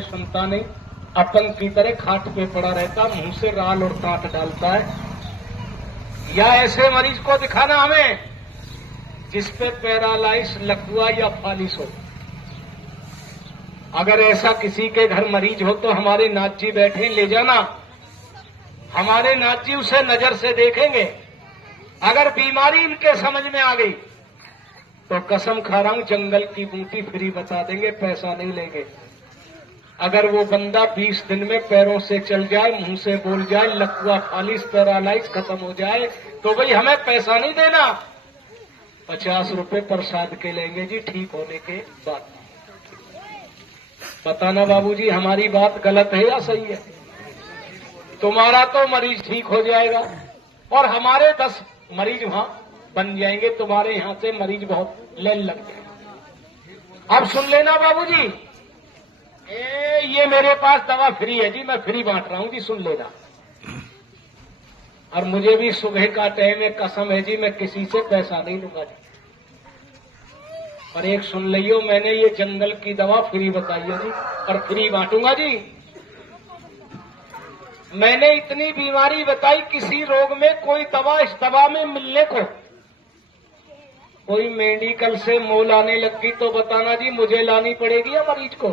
सुनता नहीं, अपन की तरह खाट पे पड़ा रहता, मुंह से राल और कांट डालता है। या ऐसे मरीज को दिखाना हमें जिसपे पैरालाइज, लकवा या फालिस हो। अगर ऐसा किसी के घर मरीज हो तो हमारे नाथ जी बैठे, ले जाना। हमारे नाथ जी उसे नजर से देखेंगे। अगर बीमारी इनके समझ में आ गई तो कसम खा रहा हूं, जंगल की बूटी फ्री बता देंगे, पैसा नहीं लेंगे। अगर वो बंदा 20 दिन में पैरों से चल जाए, मुंह से बोल जाए, लकवा, फालिस, पैरालाइज खत्म हो जाए तो भाई हमें पैसा नहीं देना, 50 रुपए प्रसाद के लेंगे जी, ठीक होने के बाद। बताना बाबूजी, हमारी बात गलत है या सही है? तुम्हारा तो मरीज ठीक हो जाएगा और हमारे 10 मरीज वहां बन जाएंगे, तुम्हारे यहां से मरीज बहुत लाइन लग जाएंगे। अब सुन लेना बाबूजी, ये मेरे पास दवा फ्री है जी, मैं फ्री बांट रहा हूं जी, सुन लेना। और मुझे भी सुबह का टाइम है, कसम है जी, मैं किसी से पैसा नहीं लूंगा जी। और एक सुन लियो, मैंने ये जंगल की दवा फ्री बताई है जी और फ्री बांटूंगा जी। मैंने इतनी बीमारी बताई, किसी रोग में कोई दवा इस दवा में मिलने को कोई मेडिकल से मोल आने लगी तो बताना जी, मुझे लानी पड़ेगी या मरीज को?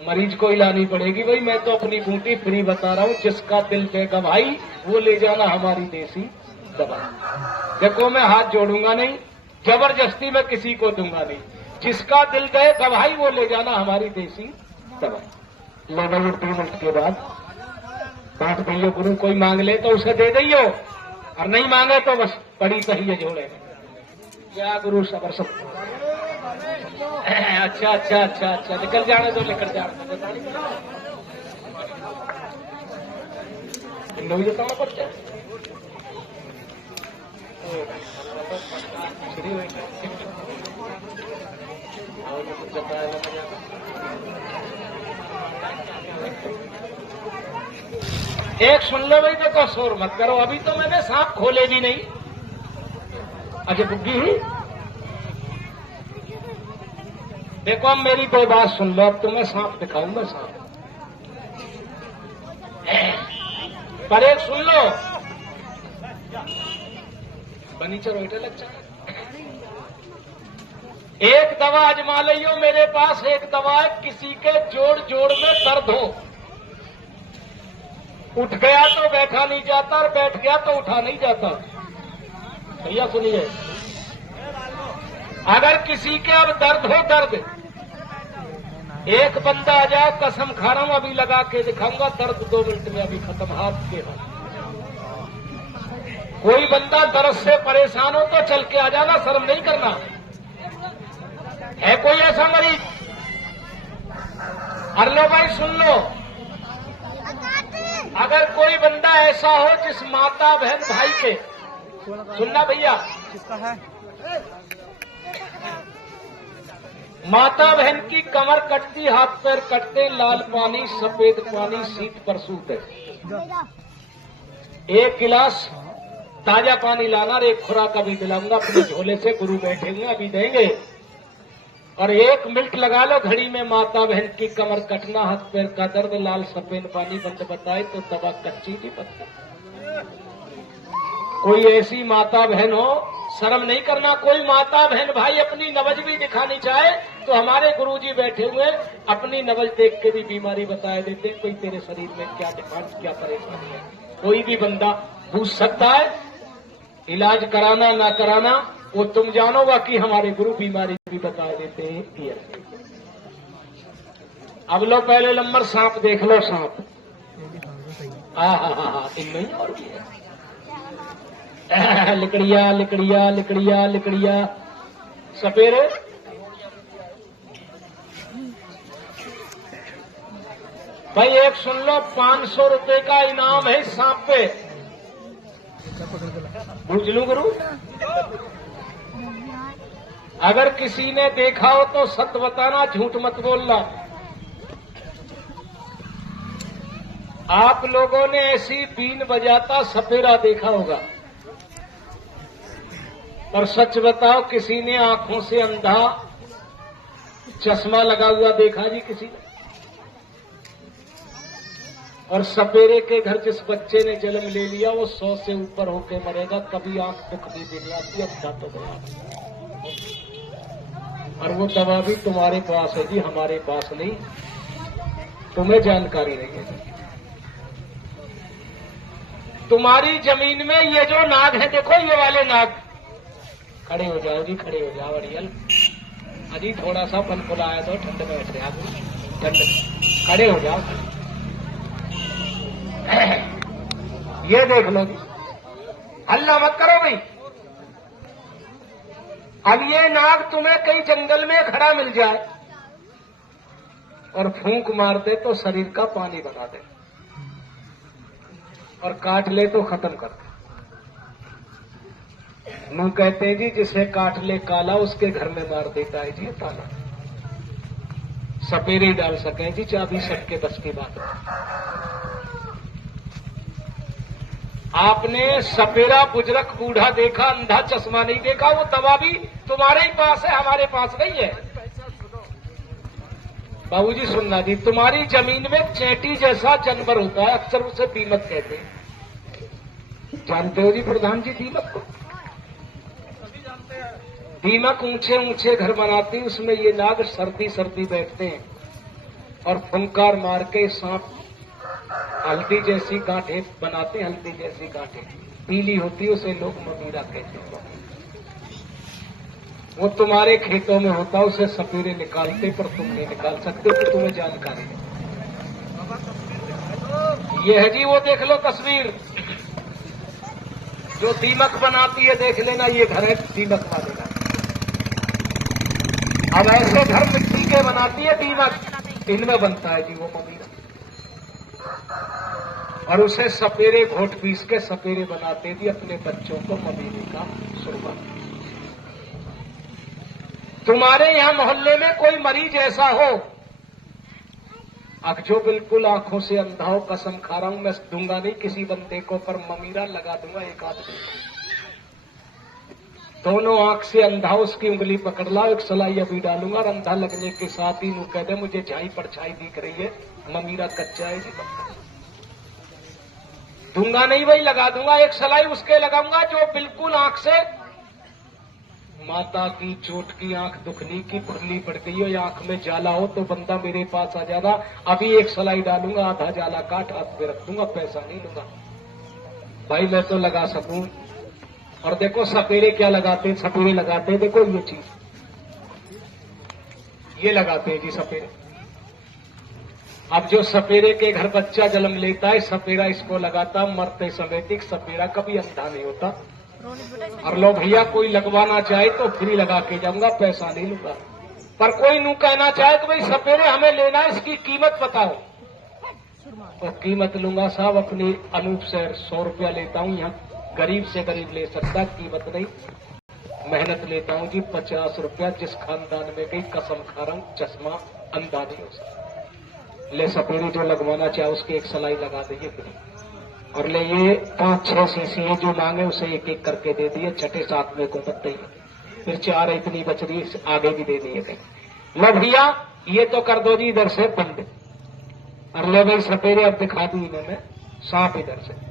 मरीज को ही लानी पड़ेगी भाई। मैं तो अपनी बूटी फ्री बता रहा हूं, जिसका दिल देगा भाई वो ले जाना हमारी देसी दवा। देखो मैं हाथ जोड़ूंगा नहीं, जबरदस्ती मैं किसी को दूंगा नहीं। जिसका दिल देगा भाई वो ले जाना हमारी देसी दवा। लगभग 2 मिनट के बाद बात भैया, गुरु कोई मांग ले तो उसे दे दियो, और नहीं मांगे तो बस पड़ी सही है जोड़े। क्या गुरु सबर सब। अच्छा अच्छा अच्छा अच्छा, निकल जाने दो, निकल जाने दो। लोग जो काम करते हैं एक सुन लो भाई, देखो शोर मत करो, अभी तो मैंने सांप खोले भी नहीं। अच्छा बुग्गी हुई, देखो अब मेरी कोई बात सुन लो, अब तुम्हें सांप दिखाऊंगा, सांप। पर एक सुन लो, फर्नीचर बैठे लग जाए। एक दवा आजमा लियो, मेरे पास एक दवा है, किसी के जोड़ जोड़ में दर्द हो, उठ गया तो बैठा नहीं जाता और बैठ गया तो उठा नहीं जाता। भैया सुनिए, अगर किसी के अब दर्द हो, दर्द, एक बंदा आ जाए, कसम खा रहा हूं अभी लगा के दिखाऊंगा, दर्द 2 मिनट में अभी खत्म, हाथ के हाथ। कोई बंदा दर्द से परेशान हो तो चल के आ जाना, शर्म नहीं करना। है कोई ऐसा मरीज? अरे लो भाई सुन लो, अगर कोई बंदा ऐसा हो जिस माता बहन भाई के, सुनना भैया, माता बहन की कमर कटती, हाथ पैर कटते, लाल पानी, सफेद पानी, शीत पर सूत है, 1 गिलास ताजा पानी लाना और 1 खुराक अभी दिलाऊंगा, अपने झोले से गुरु बैठेंगे अभी देंगे। और 1 मिनट लगा लो घड़ी में, माता बहन की कमर कटना, हाथ पैर का दर्द, लाल सफेद पानी बंद बताए तो दवा कच्ची नहीं बनती। कोई ऐसी माता बहन हो, शर्म नहीं करना। कोई माता बहन भाई अपनी नब्ज भी दिखानी चाहे तो हमारे गुरुजी बैठे हुए अपनी नब्ज देख के भी बीमारी बताए देते, कोई तेरे शरीर में क्या डिफॉल्ट, क्या परेशानी है। कोई भी बंदा पूछ सकता है, इलाज कराना ना कराना वो तुम जानो, बाकी हमारे गुरु बीमारी भी बता देते हैं। अब लो पहले नंबर सांप देख लो, सांप। हाँ, इनमें और भी है। लिकड़िया लिकड़िया लिकड़िया लिकड़िया सपेरे। भाई एक सुन लो, 500 रुपए का इनाम है सांप पे, पूछ लूं गुरु? अगर किसी ने देखा हो तो सत्य बताना, झूठ मत बोलना। आप लोगों ने ऐसी बीन बजाता सपेरा देखा होगा, पर सच बताओ, किसी ने आंखों से अंधा चश्मा लगा हुआ देखा जी किसी ने? और सपेरे के घर जिस बच्चे ने जन्म ले लिया वो 100 से ऊपर होके मरेगा, कभी आंख दुख नहीं देने आती, अच्छा तो गया। और वो दवा भी तुम्हारे पास है जी, हमारे पास नहीं, तुम्हें जानकारी नहीं है। तुम्हारी जमीन में ये जो नाग है, देखो ये वाले नाग, खड़े हो जाओ जी, खड़े हो जाओ अड़ियल। अजी थोड़ा सा पन फुलाया तो ठंड में बैठ रहे, ठंड, खड़े हो जाओ। ये देख लो जी, हल्ला मत करो भाई। अब ये नाग तुम्हें कहीं जंगल में खड़ा मिल जाए और फूंक मार दे तो शरीर का पानी बना दे, और काट ले तो खत्म कर दे। नु कहते हैं जी जिसे काट ले काला उसके घर में मार देता है जी ताला। सपेरे ही डाल सके जी चाबी, सबके बस की बात है। आपने सपेरा बुजुर्ग बूढ़ा देखा, अंधा चश्मा नहीं देखा। वो दवा भी तुम्हारे ही पास है, हमारे पास नहीं है। बाबूजी सुनना जी, तुम्हारी जमीन में चेटी जैसा जानवर होता है, अक्सर उसे दीमक कहते हैं। जानते हो जी प्रधान जी दीमक को? दीमक ऊंचे ऊंचे घर बनाती, उसमें ये नाग सर्दी सर्दी बैठते हैं और फुंकार मार के सांप हल्दी जैसी गांठें बनाते, हल्दी जैसी गांठें पीली होती, उसे लोग ममीरा कहते हैं। वो तुम्हारे खेतों में होता, उसे सपेरे निकालते, पर तुम नहीं निकाल सकते, तो तुम्हें जानकारी है। ये है जी, वो देख लो तस्वीर जो दीमक बनाती है, देख लेना, ये घर है दीमक वाले का। अब ऐसे घर मिट्टी के बनाती है दीमक, इनमें बनता है जी वो ममीरा, और उसे सपेरे घोट पीस के सपेरे बनाते थी अपने बच्चों को ममीरे का सुरमा। तुम्हारे यहां मोहल्ले में कोई मरीज ऐसा हो, अब जो बिल्कुल आंखों से अंधा हो, कसम खा रहा हूं, मैं दूंगा नहीं किसी बंदे को, पर ममीरा लगा दूंगा एक आदमी। दोनों आंख से अंधा, उसकी उंगली पकड़ ला, एक सलाई अभी डालूंगा, और अंधा लगने के साथ ही कह दे मुझे झाई परछाई दिख रही है, ममीरा कच्चा है जी, दूंगा नहीं भाई, लगा दूंगा। एक सलाई उसके लगाऊंगा जो बिल्कुल आंख से, माता की चोट की आंख दुखनी की खुरली पड़ गई हो या आंख में जाला हो तो बंदा मेरे पास आ जाना, अभी एक सलाई डालूंगा, आधा जाला काट हाथ में रख दूंगा, पैसा नहीं लूंगा भाई, मैं तो लगा सकूं। और देखो सपेरे क्या लगाते हैं, सपेरे लगाते हैं, देखो ये चीज, ये लगाते हैं जी सपेरे। अब जो सपेरे के घर बच्चा जन्म लेता है, सपेरा इसको लगाता, मरते समय तक सपेरा कभी अंधा नहीं होता। और लो भैया कोई लगवाना चाहे तो फ्री लगा के जाऊंगा, पैसा नहीं लूंगा। पर कोई नू कहना चाहे तो भाई सपेरे हमें लेना है, इसकी कीमत बताओ, तो कीमत लूंगा साहब अपनी अनूप से 100 रुपया लेता हूं, यहाँ गरीब से गरीब ले सकता, कीमत नहीं, मेहनत लेता हूं जी 50 रुपया। जिस खानदान में गई कसम खा रहा हूं चश्मा अंधा नहीं हो सकता। ले सपेरे जो लगवाना चाहे उसकी एक सलाई लगा दीजिए फ्री, और ले ये 5-6 सीसी है जो मांगे उसे एक एक करके दे दिए, छठे साथ में को पत्ते ही, फिर 4 इतनी बच रही, आगे भी दे दिए कहीं। लो भैया ये तो कर दो जी इधर से बंद, और ले भाई सपेरे अब दिखा दी इन्हें मैं, सांप इधर से।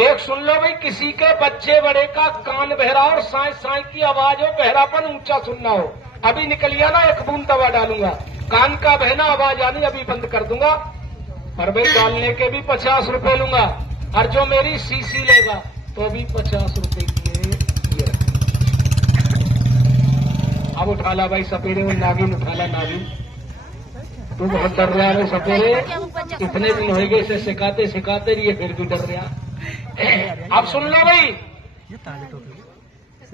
एक सुन लो भाई, किसी के बच्चे बड़े का कान बहरा और साई साई की आवाज हो, बहरापन ऊंचा सुनना हो, अभी निकलिया ना एक बूंद दवा डालूंगा, कान का बहना आवाज आनी अभी बंद कर दूंगा, पर भाई डालने के भी 50 रुपए लूंगा, और जो मेरी सीसी लेगा तो भी 50 रुपए की है। अब उठा ला भाई सपेरे, वो नागिन उठा ला, नागिन तू बहुत डर रहा है सपेरे, इतने दिन हो गए इसे सिखाते सिखाते ये फिर भी डर रहा। अब सुन लो भाई,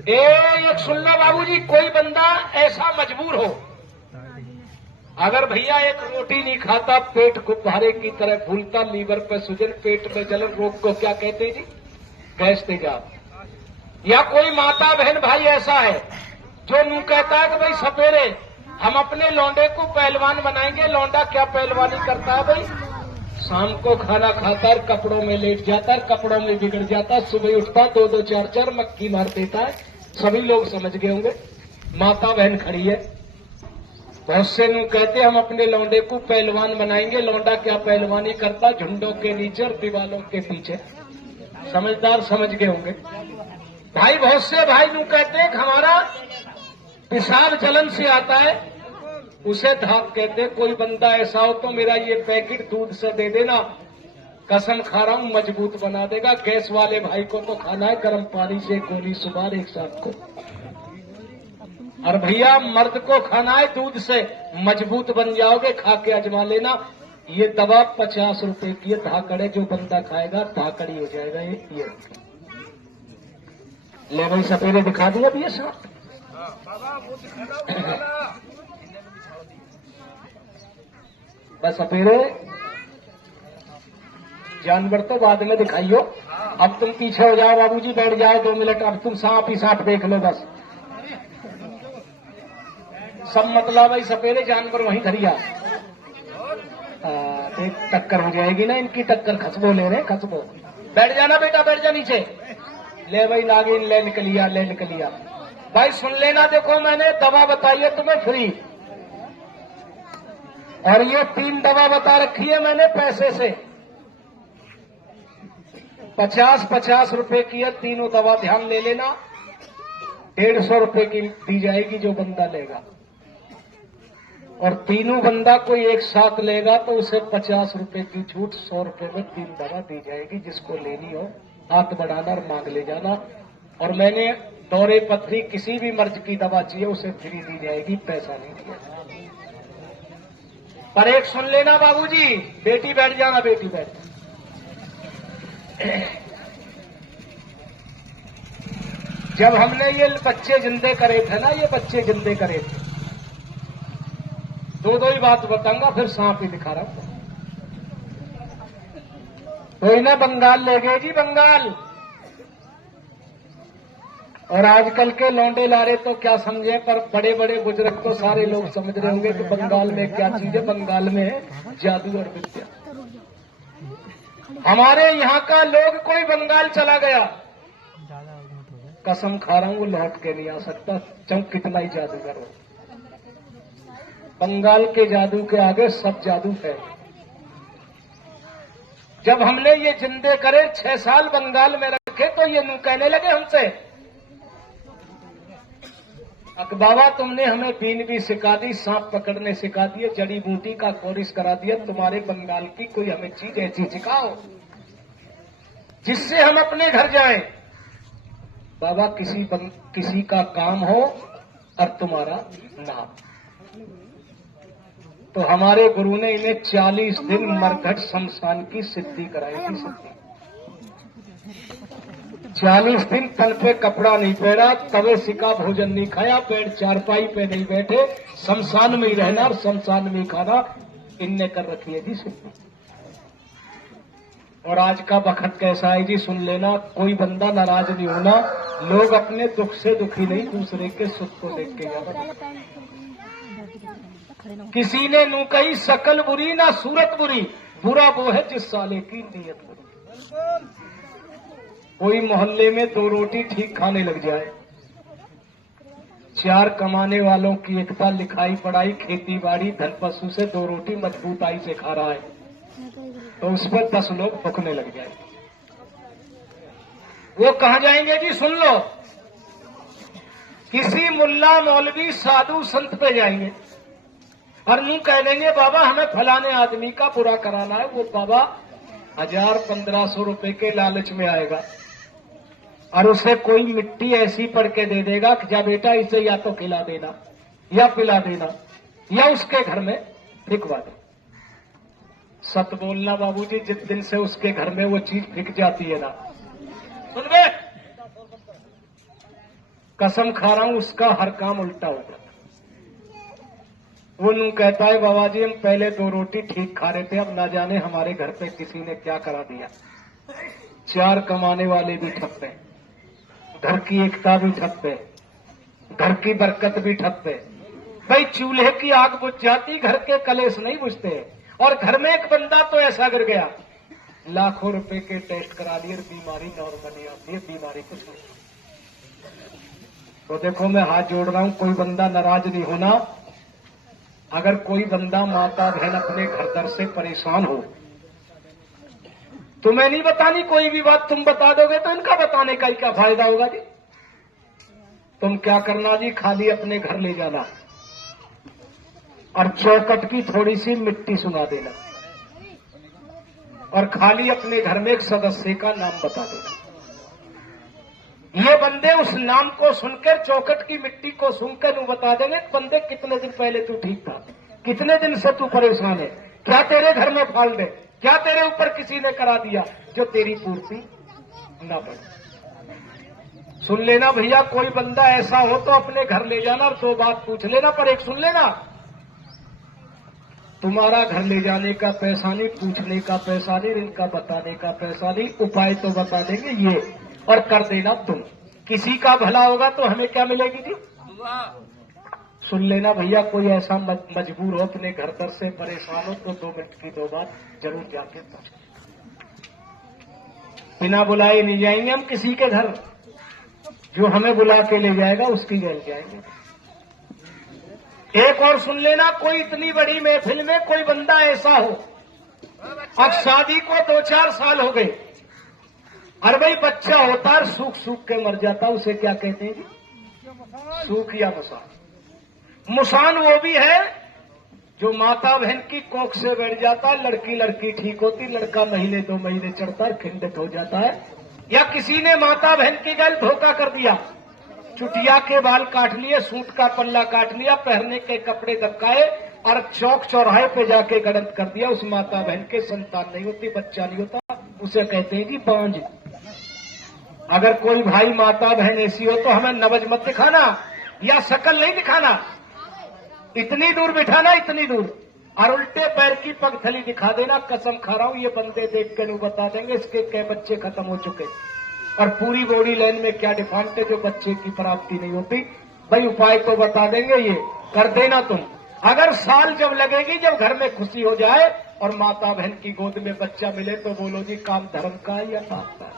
एक सुन लो बाबूजी, कोई बंदा ऐसा मजबूर हो, अगर भैया एक रोटी नहीं खाता, पेट गुब्बारे की तरह फूलता, लीवर पे सूजन, पेट में जलन, रोग को क्या कहते जी, गैस तेजाब, या कोई माता बहन भाई ऐसा है जो नू कहता है कि भाई सपेरे हम अपने लौंडे को पहलवान बनाएंगे, लौंडा क्या पहलवानी करता है भाई, शाम को खाना खाता है, कपड़ों में लेट जाता है, कपड़ों में बिगड़ जाता है, सुबह उठता 2-2 4-4 मक्खी मार देता है। सभी लोग समझ गए होंगे, माता बहन खड़ी है, बहुत से लोग कहते हम अपने लौंडे को पहलवान बनाएंगे। लौंडा क्या पहलवानी करता? झुंडों के नीचे और दीवालों के पीछे। समझदार समझ गए होंगे भाई। बहुत से भाई लोग कहते हैं कि हमारा पेशाब जलन से आता है, उसे धाप कहते हैं। कोई बंदा ऐसा हो तो मेरा ये पैकेट दूध से दे देना, कसम खा रहा हूं मजबूत बना देगा। गैस वाले भाई को तो खाना है गर्म पानी से गोली सुबह एक साथ को, और भैया मर्द को खाना है दूध से, मजबूत बन जाओगे। खा के अजमा लेना। ये दवा 50 रुपए की है, धाकड़े जो बंदा खाएगा धाकड़ी हो जाएगा। ये ले भाई सपेरे दिखा दिया अब ये सब। बस सपेरे जानवर तो बाद में दिखाइयो। अब तुम पीछे हो जाओ बाबूजी, बैठ जाओ 2 मिनट। अब तुम सांप ही सांप देख लो बस। सब मतलब भाई सपेरे जानवर वहीं धरिया। एक टक्कर हो जाएगी ना इनकी, टक्कर। खसबो ले रहे खसबो। बैठ जाना बेटा, बैठ जा नीचे। ले भाई नागिन ले निकलिया, ले निकलिया। भाई सुन लेना, देखो मैंने दवा बताई है तुम्हें फ्री, और ये 3 दवा बता रखी है मैंने पैसे से। 50-50 रुपए की है तीनों दवा, ध्यान ले लेना। 150 रुपए की दी जाएगी जो बंदा लेगा, और तीनों बंदा कोई एक साथ लेगा तो उसे 50 रुपए की छूट, 100 रुपए में 3 दवा दी जाएगी। जिसको लेनी हो हाथ बढ़ाना और मांग ले जाना। और मैंने दौरे पथरी किसी भी मर्ज की दवा चाहिए उसे फ्री दी जाएगी, पैसा नहीं दिया। पर एक सुन लेना बाबूजी, बेटी बैठ जाना, बेटी बैठ। जब हमने ये बच्चे जिंदे करे थे ना, ये बच्चे जिंदे करे थे, 2 ही बात बताऊंगा, फिर सांप ही दिखा रहा हूं। तो इन्हें बंगाल ले गए जी, बंगाल। और आजकल के लौंडे लारे तो क्या समझे, पर बड़े बड़े बुजुर्ग तो सारे लोग समझ रहे होंगे कि बंगाल में क्या चीज है। बंगाल में है जादू और विद्या। हमारे यहाँ का लोग कोई बंगाल चला गया, कसम खा रहा हूं वो लौट के नहीं आ सकता, चाहे कितना ही जादूगर हो। बंगाल के जादू के आगे सब जादू है। जब हमने ये जिंदे करे 6 साल बंगाल में रखे तो ये नू कहने लगे हमसे, अक बाबा तुमने हमें बीन भी सिखा दी, सांप पकड़ने सिखा दिए, जड़ी बूटी का कोर्स करा दिया, तुम्हारे बंगाल की कोई हमें चीज ऐसी सिखाओ जिससे हम अपने घर जाएं। बाबा किसी का काम हो और तुम्हारा नाम। तो हमारे गुरु ने इन्हें 40 दिन मरघट शमशान की सिद्धि कराई थी। सिद्धि 40 दिन तन पे कपड़ा नहीं पहना, तवे सिका भोजन नहीं खाया, पेड़ चारपाई पे नहीं बैठे, शमशान में ही रहना और शमशान में ही खाना, इनने कर रखी है जी सिद्धि। और आज का वक्त कैसा है जी, सुन लेना। कोई बंदा नाराज नहीं होना, लोग अपने दुख से दुखी नहीं, दूसरे के सुख को देख के जाना। किसी ने नू कही शकल बुरी ना सूरत बुरी, बुरा वो है जिस साले की नीयत बुरी। कोई मोहल्ले में 2 रोटी ठीक खाने लग जाए, 4 कमाने वालों की एकता, लिखाई पढ़ाई खेती बाड़ी धन पशु से 2 रोटी मजबूताई से खा रहा है, तो उस पर 10 लोग भुखने लग जाए। वो कहां जाएंगे जी, सुन लो। किसी मुल्ला मौलवी साधु संत पे जाएंगे और यूं कह देंगे बाबा हमें फलाने आदमी का बुरा कराना है। वो बाबा 1000-1500 रुपए के लालच में आएगा और उसे कोई मिट्टी ऐसी पड़ के दे देगा कि जा बेटा इसे या तो खिला देना या पिला देना या उसके घर में फिकवा दे। सत बोलना बाबूजी, जिस दिन से उसके घर में वो चीज फिक जाती है ना, सुन बे, कसम खा रहा हूं उसका हर काम उल्टा हो जाता। वो नू कहता है बाबा जी हम पहले 2 रोटी ठीक खा रहे थे, अब ना जाने हमारे घर पे किसी ने क्या करा दिया। 4 कमाने वाले भी ठप्पे, घर की एकता भी ठप्पे, घर की बरकत भी ठप्पे। भाई चूल्हे की आग बुझ जाती, घर के कलेश नहीं बुझते। और घर में एक बंदा तो ऐसा गिर गया, लाखों रुपए के टेस्ट करा लिए, बीमारी नॉर्मली आती है, बीमारी कुछ नहीं। तो देखो मैं हाथ जोड़ रहा हूं, कोई बंदा नाराज नहीं होना। अगर कोई बंदा माता बहन अपने घर दर से परेशान हो, तुम्हें नहीं बतानी कोई भी बात, तुम बता दोगे तो इनका बताने का ही क्या फायदा होगा जी। तुम क्या करना जी, खाली अपने घर ले जाना और चौखट की थोड़ी सी मिट्टी सुना देना और खाली अपने घर में एक सदस्य का नाम बता देना। ये बंदे उस नाम को सुनकर, चौखट की मिट्टी को सुनकर वो बता देंगे, बंदे कितने दिन पहले तू ठीक था, कितने दिन से तू परेशान है, क्या तेरे घर में फाल दे, क्या तेरे ऊपर किसी ने करा दिया जो तेरी पूर्ति ना बने। सुन लेना भैया, कोई बंदा ऐसा हो तो अपने घर ले जाना और 2 बात पूछ लेना, पर एक सुन लेना, तुम्हारा घर ले जाने का पैसा नहीं, पूछने का पैसा नहीं, इनका बताने का पैसा नहीं, उपाय तो बता देंगे ये, और कर देना तुम। किसी का भला होगा तो हमें क्या मिलेगी जी। सुन लेना भैया, कोई ऐसा मजबूर हो, अपने घर दर से परेशान हो, तो 2 मिनट की 2 बात जरूर जाके पूछ। बिना बुलाए नहीं जाएंगे हम किसी के घर, जो हमें बुला के ले जाएगा उसकी घर जाएंगे। एक और सुन लेना, कोई इतनी बड़ी महफिल में कोई बंदा ऐसा हो, अब शादी को 2-4 साल हो गए, और भाई बच्चा होता है सूख सूख के मर जाता, उसे क्या कहते हैं जी, सूख या मुसान। मुसान वो भी है जो माता बहन की कोख से बैठ जाता है, लड़की ठीक होती, लड़का महीने 2 महीने चढ़ता है, खंडित हो जाता है, या किसी ने माता बहन के गल धोखा कर दिया, चुटिया के बाल काट लिए, सूट का पल्ला काट लिया, पहनने के कपड़े दबकाए और चौक चौराहे पे जाके गलत कर दिया, उस माता बहन के संतान नहीं होती, बच्चा नहीं होता, उसे कहते हैं जी बांझ। अगर कोई भाई माता बहन ऐसी हो तो हमें नबज मत दिखाना या शकल नहीं दिखाना, इतनी दूर बिठाना, इतनी दूर, और उल्टे पैर की पगथली दिखा देना। कसम खा रहा हूं, ये बंदे देख के नहीं बता देंगे इसके क्या बच्चे खत्म हो चुके और पूरी बॉडी लाइन में क्या डिफॉल्ट है जो बच्चे की प्राप्ति नहीं होती। भाई उपाय तो बता देंगे, ये कर देना तुम। अगर साल जब लगेगी, जब घर में खुशी हो जाए और माता बहन की गोद में बच्चा मिले, तो बोलो जी काम धर्म का या पाप का।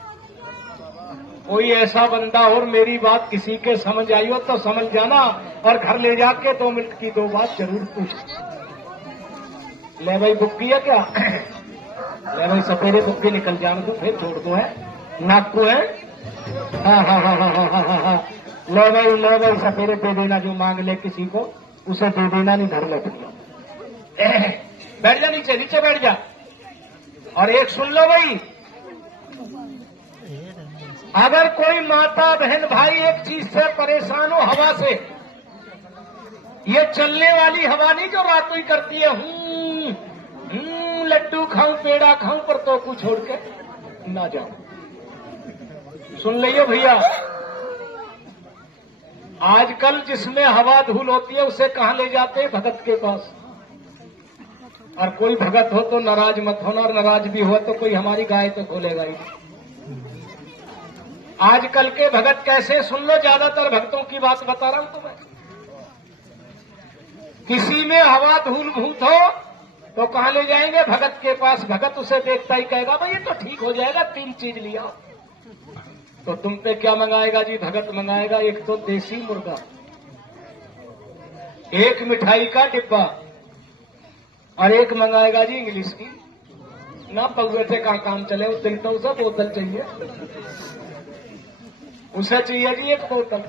कोई ऐसा बंदा और मेरी बात किसी के समझ आई हो तो समझ जाना, और घर ले जाके 2 मिनट की 2 बात जरूर पूछ। ले भाई बुक किया क्या? ले भाई सपेरे बुक के निकल जाने दो, फिर छोड़ दो है नाक को है। हाँ। ले भाई सपेरे दे देना, जो मांग ले किसी को उसे दे देना, नहीं घर ले बैठ जा, नीचे बैठ जा। और एक सुन लो भाई, अगर कोई माता बहन भाई एक चीज से परेशान हो, हवा से, ये चलने वाली हवा नहीं जो रातों ही करती है, लड्डू खाऊं पेड़ा खाऊं पर तो कुछ छोड़ के ना जाओ। सुन लियो भैया, आजकल जिसमें हवा धूल होती है उसे कहां ले जाते हैं? भगत के पास। और कोई भगत हो तो नाराज मत होना, और नाराज भी हो तो कोई हमारी गाय तो खोलेगा ही। आजकल के भगत कैसे, सुन लो, ज्यादातर भक्तों की बात बता रहा हूं तुम्हें। किसी में हवा धूल भूत हो तो कहां ले जाएंगे? भगत के पास। भगत उसे देखता ही कहेगा भाई ये तो ठीक हो जाएगा, 3 चीज लिया। तो तुम पे क्या मंगाएगा जी? भगत मंगाएगा एक तो देसी मुर्गा, एक मिठाई का डिब्बा, और एक मंगाएगा जी इंग्लिश की ना पगुए से का काम चले, उस दिन तो उसे बोतल चाहिए, उसे चाहिए जी एक बोतल।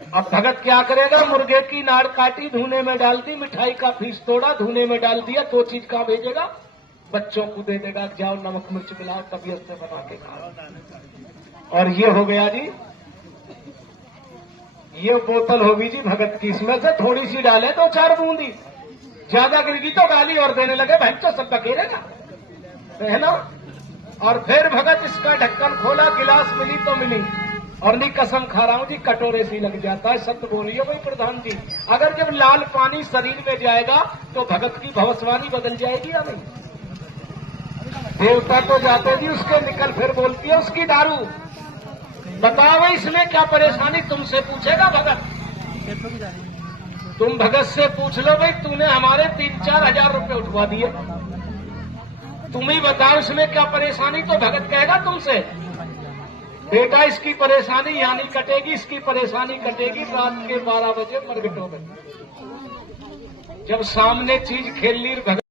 अब भगत क्या करेगा? मुर्गे की नाड़ काटी, धुने में डाल दी, मिठाई का पीस तोड़ा, धुने में डाल दिया, 2 चीज कहां भेजेगा? बच्चों को दे देगा, जाओ नमक मिर्च मिलाओ, तबीयत से बना के खाओ। और ये हो गया जी, ये बोतल होगी जी भगत की, इसमें से थोड़ी सी डाले तो 4 बूंदी, ज्यादा गिरगी तो गाली और देने लगे, भाई तो सब बकेरेगा, है ना। और फिर भगत इसका ढक्कन खोला, गिलास मिली तो मिली, और नहीं कसम खा रहा हूं जी कटोरे से लग जाता है। सत्य बोलिए भाई प्रधान जी, अगर जब लाल पानी शरीर में जाएगा तो भगत की भवस्वानी बदल जाएगी या नहीं? देवता तो जाते जी उसके निकल, फिर बोलती है उसकी दारू। बताओ भाई इसमें क्या परेशानी? तुमसे पूछेगा भगत, तुम भगत से पूछ लो भाई तूने हमारे 3-4 हजार रुपए उठवा दिए, तुम ही बताओ इसमें क्या परेशानी? तो भगत कहेगा तुमसे बेटा इसकी परेशानी यहाँ नहीं कटेगी, इसकी परेशानी कटेगी रात के 12 बजे मरगटों में। जब सामने चीज खेल ली